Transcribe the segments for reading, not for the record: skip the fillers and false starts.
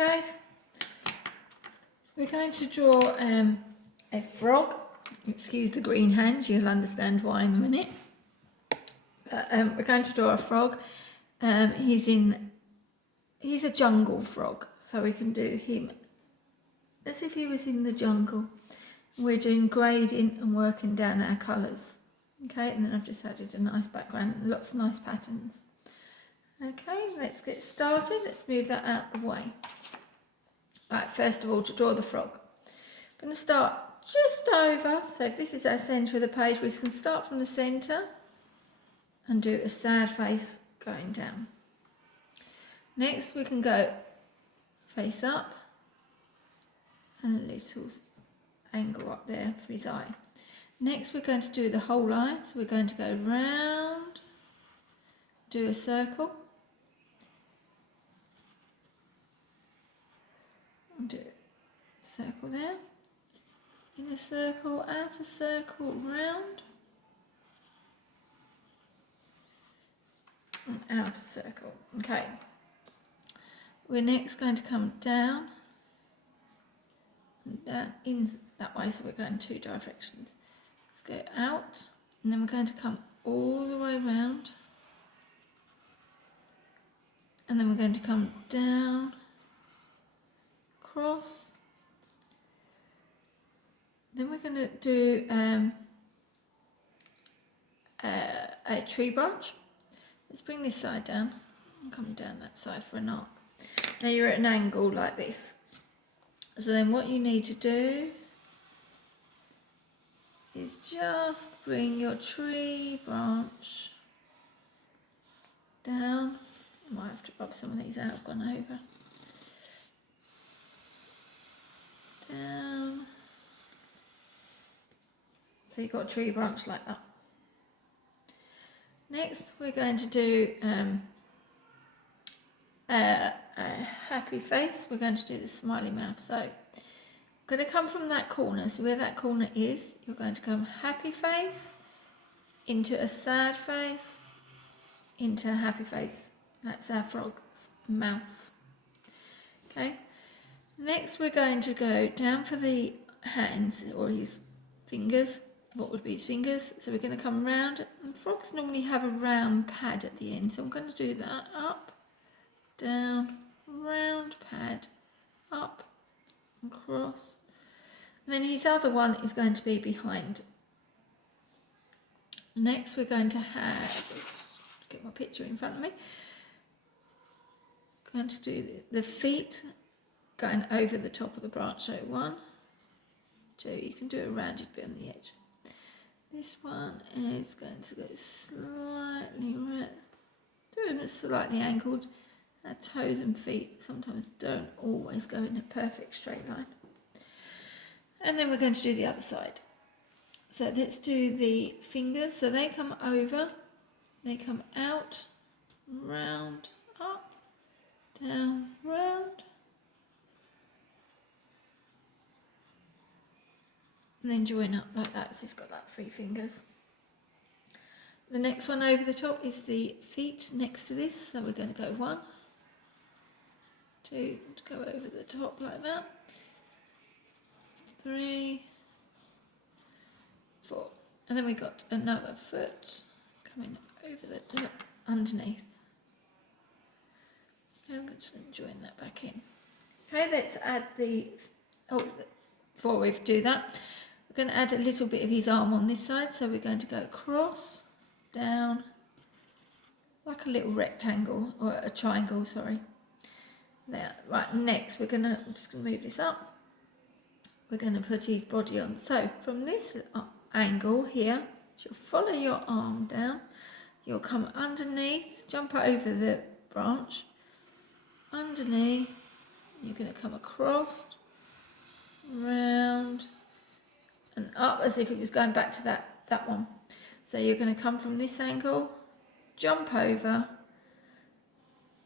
guys, we're going to draw a frog. Excuse the green hand, you'll understand why in a minute. We're going to draw a frog. He's a jungle frog, so we can do him as if he was in the jungle. We're doing grading and working down our colours. Okay, and then I've just added a nice background and lots of nice patterns. Okay, let's get started. Let's move that out of the way. Right, first of all, to draw the frog, I'm going to start just over. So if this is our centre of the page, we can start from the centre and do a sad face going down. Next, we can go face up and a little angle up there for his eye. Next, we're going to do the whole eye. So we're going to go round, do a circle, and do a circle there, inner circle, outer circle, round, and outer circle. Okay. We're next going to come down and down in that way, so we're going two directions. Let's go out, and then we're going to come all the way round, and then we're going to come down, across. Then we're going to do a tree branch. Let's bring this side down and come down that side for an arc. Now you're at an angle like this. So then what you need to do is just bring your tree branch down. I might have to rub some of these out, I've gone over. Down. So you've got a tree branch like that. Next we're going to do a happy face. We're going to do the smiley mouth. So I'm going to come from that corner. So where that corner is, you're going to come happy face, into a sad face, into a happy face. That's our frog's mouth. Okay. Next we're going to go down for the hands, or his fingers. What would be his fingers? So we're going to come round, and frogs normally have a round pad at the end, so I'm going to do that. Up, down, round pad, up, across, and then his other one is going to be behind. Next we're going to have, let's get my picture in front of me, going to do the feet going over the top of the branch. So 1, 2, you can do a rounded bit on the edge. This one is going to go slightly round, doing it slightly angled. Our toes and feet sometimes don't always go in a perfect straight line. And then we're going to do the other side. So let's do the fingers. So they come over, they come out, round, up, down, round, and then join up like that. So it's got like 3 fingers. The next one over the top is the feet next to this. So we're going to go 1, 2, to go over the top like that, 3, 4, and then we got another foot coming over the underneath. I'm just going to join that back in. Okay, let's add before we do that, we're going to add a little bit of his arm on this side. So we're going to go across, down, like a little rectangle, or a triangle, sorry. There. Right, next I'm just going to move this up. We're going to put his body on. So from this angle here, you'll follow your arm down, you'll come underneath, jump over the branch, underneath, you're going to come across, round, and up as if it was going back to that one. So you're going to come from this angle, jump over,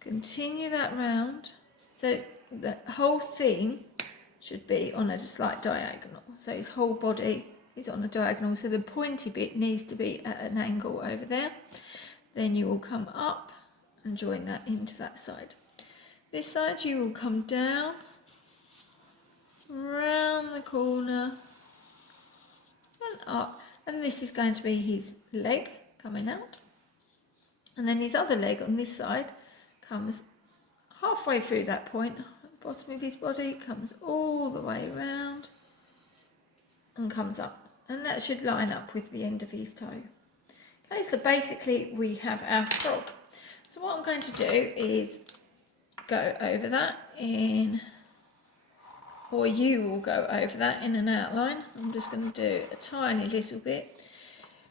continue that round. So the whole thing should be on a slight diagonal. So his whole body is on a diagonal. So the pointy bit needs to be at an angle over there. Then you will come up and join that into that side. This side you will come down, round the corner and up, and this is going to be his leg coming out, and then his other leg on this side comes halfway through that point, bottom of his body, comes all the way around and comes up, and that should line up with the end of his toe. Okay, so basically we have our frog. So what I'm going to do is go over that in, or you will go over that in an outline. I'm just going to do a tiny little bit.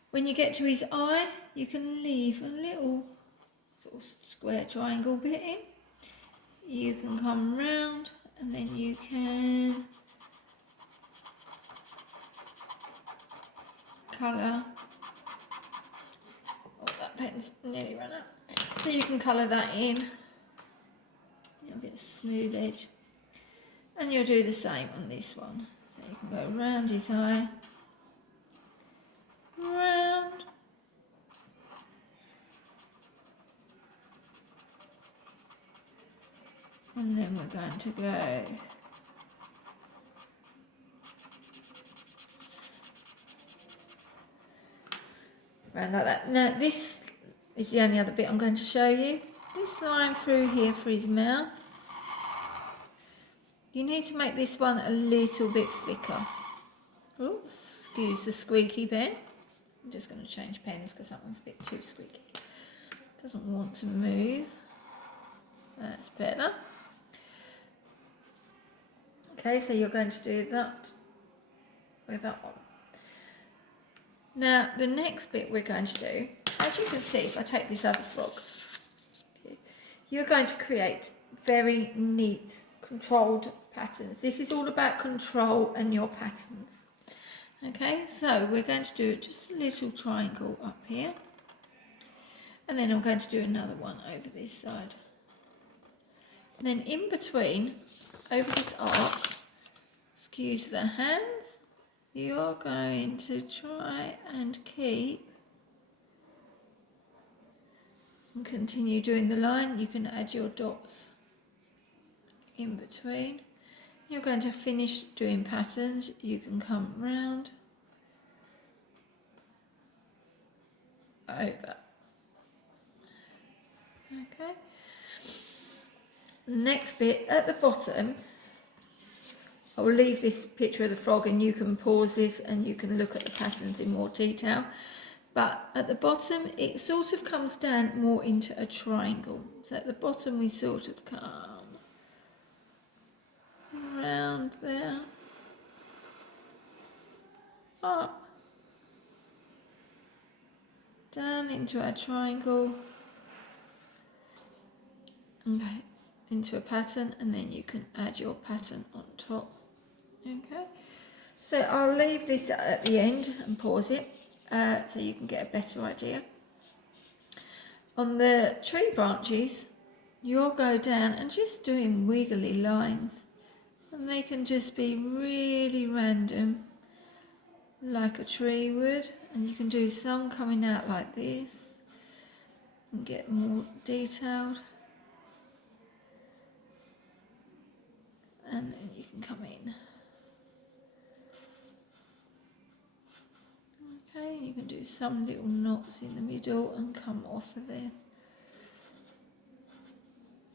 When you get to his eye, you can leave a little sort of square triangle bit in. You can come round and then you can colour. Oh, that pen's nearly run out. So you can colour that in. You'll get a smooth edge. And you'll do the same on this one. So you can go round his eye, round, and then we're going to go round like that. Now this is the only other bit I'm going to show you. This line through here for his mouth. You need to make this one a little bit thicker. Oops, excuse the squeaky pen. I'm just going to change pens because that one's a bit too squeaky. Doesn't want to move. That's better. Okay, so you're going to do that with that one. Now, the next bit we're going to do, as you can see, if I take this other frog, you're going to create very neat, controlled patterns. This is all about control and your patterns. Okay, so we're going to do just a little triangle up here, and then I'm going to do another one over this side. And then in between, over this arc, excuse the hands, you're going to try and keep and continue doing the line. You can add your dots in between. You're going to finish doing patterns. You can come round, over. Okay. Next bit at the bottom, I will leave this picture of the frog and you can pause this and you can look at the patterns in more detail. But at the bottom, it sort of comes down more into a triangle. So at the bottom, we sort of come around there, up, down into our triangle, okay, into a pattern, and then you can add your pattern on top. Okay, so I'll leave this at the end and pause it so you can get a better idea. On the tree branches, you'll go down and just doing wiggly lines, and they can just be really random, like a tree would, and you can do some coming out like this and get more detailed, and then you can come in. Okay, you can do some little knots in the middle and come off of there.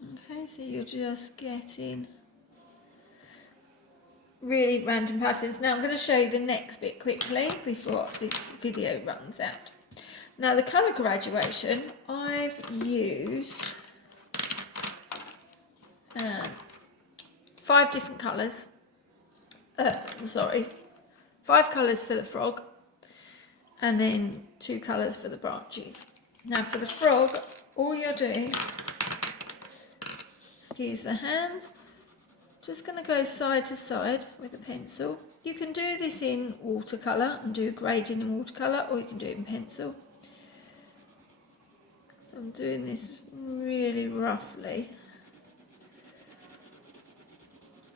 Okay, so you're just getting really random patterns. Now I'm going to show you the next bit quickly before this video runs out. Now the colour graduation, I've used 5 different colours. 5 colours for the frog, and then 2 colours for the branches. Now for the frog, all you're doing, excuse the hands, just going to go side to side with a pencil. You can do this in watercolour and do grading in watercolour, or you can do it in pencil. So I'm doing this really roughly.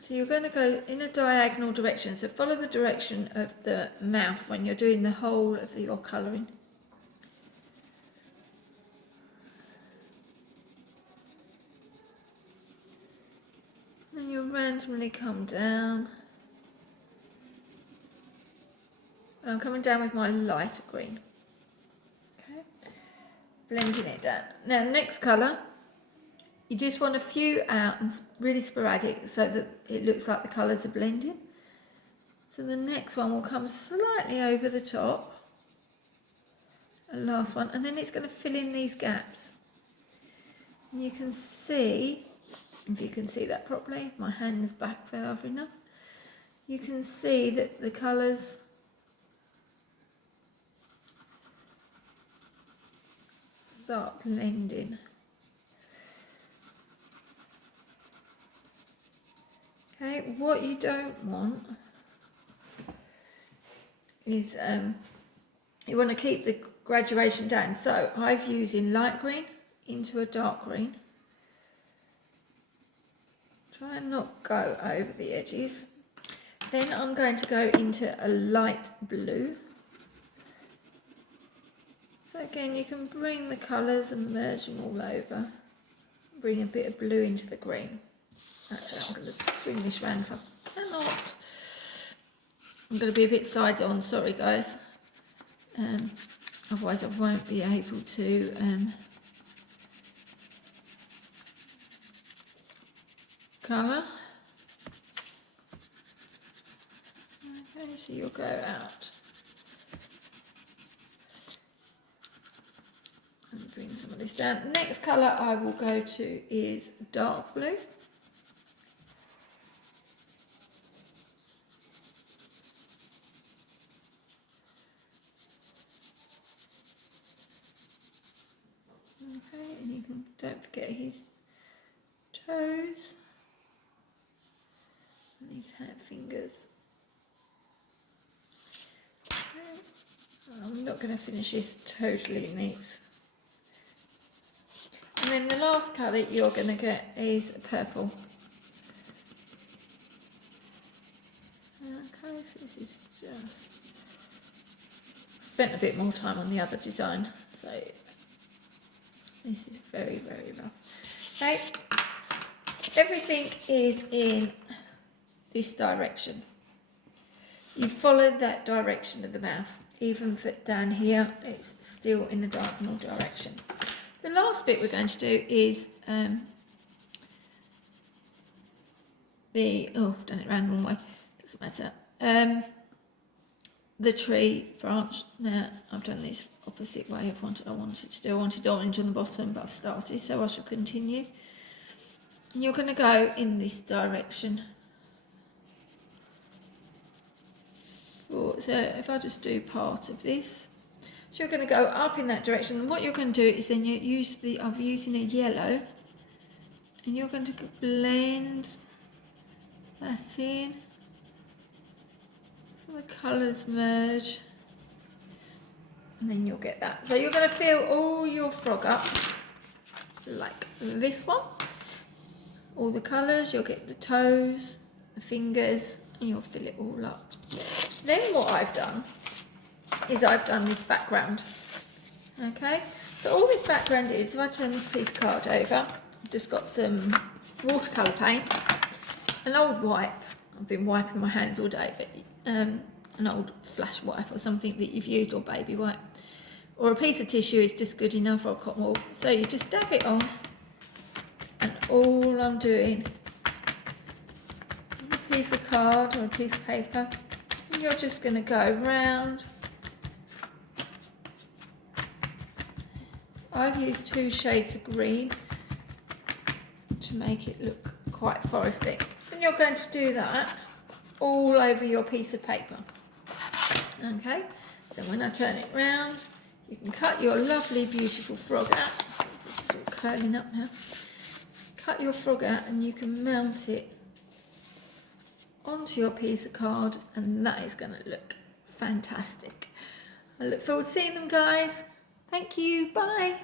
So you're going to go in a diagonal direction, so follow the direction of the mouth when you're doing the whole of your colouring. going to randomly come down. And I'm coming down with my lighter green. Okay, blending it down. Now, next colour, you just want a few out and really sporadic so that it looks like the colours are blending. So the next one will come slightly over the top. The last one, and then it's going to fill in these gaps. And you can see, if you can see that properly, my hand's back far enough. You can see that the colours start blending. Okay, what you don't want is you want to keep the graduation down. So I've used in light green into a dark green. Try and not go over the edges. Then I'm going to go into a light blue. So again, you can bring the colours and merging all over. Bring a bit of blue into the green. Actually, I'm going to swing this round, so I cannot. I'm going to be a bit side on, sorry guys. Otherwise I won't be able to colour. Okay, so you'll go out and bring some of this down. Next colour I will go to is dark blue. Okay, and you can, don't forget his toes and his fingers. Okay. I'm not going to finish this totally neat. And then the last colour you're going to get is purple. Okay, so this is just spent a bit more time on the other design, so this is very, very rough. Okay, everything is in this direction. You follow that direction of the mouth. Even for down here, it's still in the diagonal direction. The last bit we're going to do is I've done it around the wrong way, doesn't matter. The tree branch. Now I've done this opposite way of what I wanted to do. I wanted orange on the bottom, but I've started, so I shall continue. And you're going to go in this direction. So if I just do part of this, so you're going to go up in that direction. And what you're going to do is then you use I'm using a yellow, and you're going to blend that in. The colours merge, and then you'll get that. So you're going to fill all your frog up like this one. All the colours, you'll get the toes, the fingers, and you'll fill it all up. Then what I've done is I've done this background. Okay, so all this background is, if I turn this piece of card over, I've just got some watercolour paint, an old wipe. I've been wiping my hands all day, but an old flash wipe or something that you've used, or baby wipe, or a piece of tissue is just good enough, or a cotton wool. So you just dab it on, and all I'm doing on a piece of card or a piece of paper, and you're just going to go round. I've used 2 shades of green to make it look quite foresty, and you're going to do that all over your piece of paper. Okay, so when I turn it round, you can cut your lovely beautiful frog out. So this is all curling up now. Cut your frog out and you can mount it onto your piece of card, and that is going to look fantastic. I look forward to seeing them, guys. Thank you, bye.